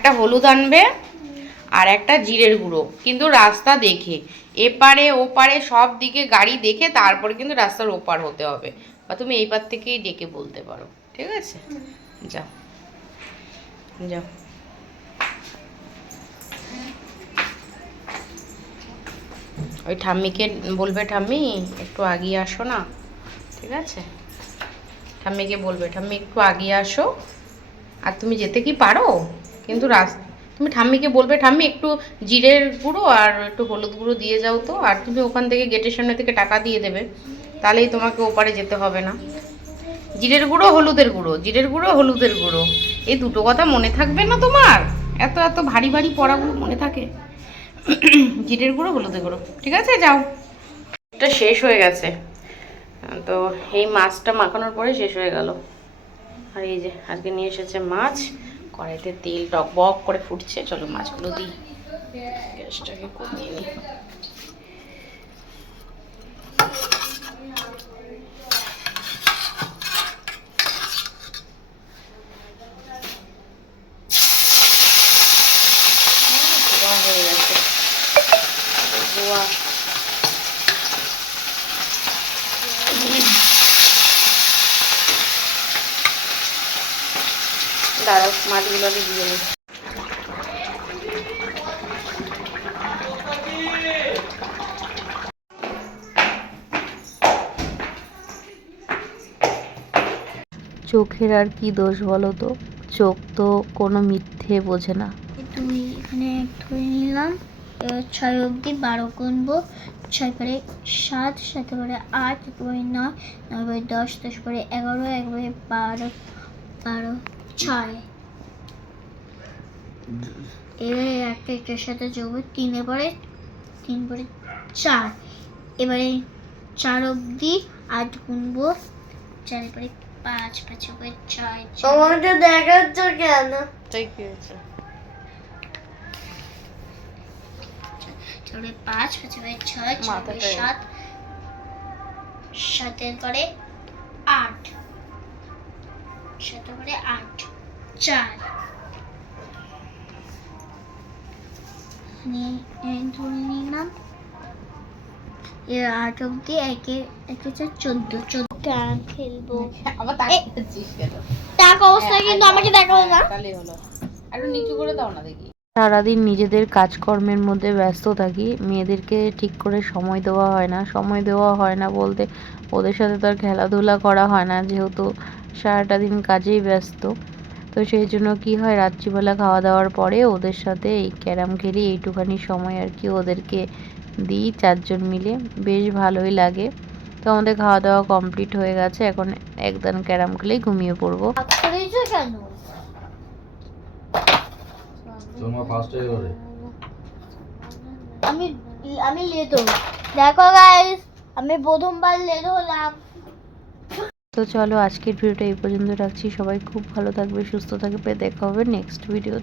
একটা হলুদ আনবে আর একটা জিরের গুঁড়ো, কিন্তু রাস্তা দেখে, এপারে ওপারে সব দিকে গাড়ি দেখে তারপরে কিন্তু রাস্তার ওপার হতে হবে, বা তুমি এই পার থেকেই ডেকে বলতে পারো, ঠিক আছে? যাও যাও। ওই ঠাম্মিকে বলবে, ঠাম্মি একটু আগিয়ে আসো না, ঠিক আছে? ঠাম্মিকে বলবে, ঠাম্মি একটু আগিয়ে আসো। আর তুমি যেতে কি পারো, কিন্তু তুমি ঠাম্মিকে বলবে, ঠাম্মি একটু জিরের গুঁড়ো আর একটু হলুদ গুঁড়ো দিয়ে যাও তো, আর তুমি ওখান থেকে গেটের সামনে থেকে টাকা দিয়ে দেবে, তাহলেই তোমাকে ওপারে যেতে হবে না। জিরের গুঁড়ো হলুদের গুঁড়ো, জিরের গুঁড়ো হলুদের গুঁড়ো, এই দুটো কথা মনে থাকবে না তোমার? এত এত ভারী ভারী পড়াগুলো মনে থাকে? জিরের গুঁড়ো হলুদের গুঁড়ো, ঠিক আছে? যাও। এটা শেষ হয়ে গেছে, তো এই মাছটা মাখানোর পরে শেষ হয়ে গেল। আর এই যে আজকে নিয়ে এসেছে মাছ, কড়াইতে তেল টকবক করে ফুটছে। চলো মাছগুলো দিই, গ্যাসটাকে কমিয়ে নিই। হয়ে গেছে গোয়া। দাঁড়াও, মাছগুলোকে দিয়ে নিই। চোখের আর কি দোষ বলো তো, চোখ তো কোনো মিথ্যে বোঝে না। তুমি এখানে ধরে নিলাম, এবার 6 অবধি 12 গুনবো। 6 পরে 7, 7 পরে 8, 8 পরে 9, 9 পরে 10, 10 পরে 11, 11 পরে 12, 12, 6। এবারে একটা এটার সাথে যোগ 3 পরে 3 পরে 4। এবারে 4 অবধি 8 গুনবো। 4 পরে 5, 5 পরে 6। আমাকে দেখাচ্ছ কেন? তাই কি হয়েছে? 4 5, 5 পরে 6, 6 পরে 7, 7 পরে 8, 7 পরে 8, 4। ধরে নিলাম, এর 8 অবধি 1 14, 14 খেলবো। আবার তাকিয়েছিস কেন? টাকা অবস্থা কিন্তু আমাকে দেখাবো না। তাহলেই হলো, একটু নিচু করে দাও না দেখি। সারাদিন নিজেদের কাজকর্মের মধ্যে ব্যস্ত থাকি, মেয়েদেরকে ঠিক করে সময় দেওয়া হয় না। সময় দেওয়া হয় না বলতে ওদের সাথে তো আর খেলাধুলা করা হয় না, যেহেতু সারাটা দিন কাজেই ব্যস্ত। তো সেই জন্য কি হয়, রাত্রিবেলা খাওয়া দাওয়ার পরে ওদের সাথে এই ক্যারাম খেলি, এইটুখানি সময় আর কি ওদেরকে দিই 4 জন মিলে, বেশ ভালোই লাগে। তো আমাদের খাওয়া দাওয়া কমপ্লিট হয়ে গেছে, এখন একদম ক্যারাম খেলেই ঘুমিয়ে পড়বো। কেন তোমার ফার্স্ট হয়ে গেলে আমি আমি লেট হলাম। দেখো গাইস, আমি প্রথমবার লেট হলাম। তো চলো আজকের ভিডিওটা এই পর্যন্ত রাখছি। সবাই খুব ভালো থাকবে, সুস্থ থাকবে, দেখা হবে নেক্সট ভিডিও।